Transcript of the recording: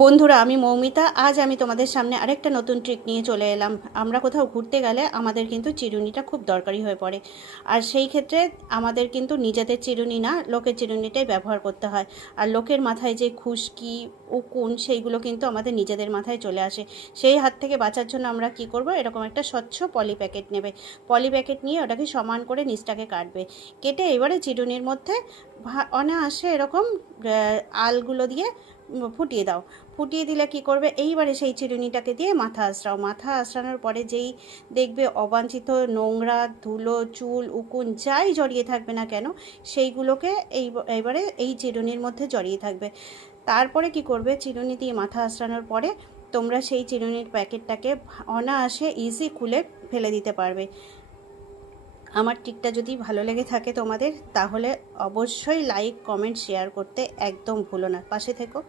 বন্ধুরা, আমি মৌমিতা। আজ আমি তোমাদের সামনে আরেকটা নতুন ট্রিক নিয়ে চলে এলাম। আমরা কোথাও ঘুরতে গেলে আমাদের কিন্তু চিরুনিটা খুব দরকারি হয়ে পড়ে। আর সেই ক্ষেত্রে আমাদের কিন্তু নিজেদের চিরুনি না, লোকের চিরুনিটাই ব্যবহার করতে হয়। আর লোকের মাথায় যে খুশকি, উকুন, সেইগুলো কিন্তু আমাদের নিজেদের মাথায় চলে আসে। সেই হাত থেকে বাঁচার জন্য আমরা কি করব, এরকম একটা স্বচ্ছ পলি প্যাকেট নেবে। পলি প্যাকেট নিয়ে ওটাকে সমান করে নিচটাকে কাটবে। কেটে এবারে চিরুনির মধ্যে অনায়াসে এরকম আলগুলো দিয়ে ফুটিয়ে দাও। ফুটিয়ে দিলে কি করবে, এইবারে সেই চিরুনিটাকে দিয়ে মাথা আঁচড়াও। মাথা আঁচড়ানোর পরে যেই দেখবে অবাঞ্ছিত নোংরা, ধুলো, চুল, উকুন যাই জড়িয়ে থাকবে না কেন, সেইগুলোকে এইবারে এই চিরুনির মধ্যে জড়িয়ে থাকবে। তারপরে কি করবে, চিরুনি দিয়ে মাথা আঁচড়ানোর পরে তোমরা সেই চিরুনির প্যাকেটটাকে অনায়াসে ইজি খুলে ফেলে দিতে পারবে। আমার ট্রিকটা যদি ভালো লেগে থাকে তোমাদের, তাহলে অবশ্যই লাইক, কমেন্ট, শেয়ার করতে একদম ভুলো না। পাশে থেকো।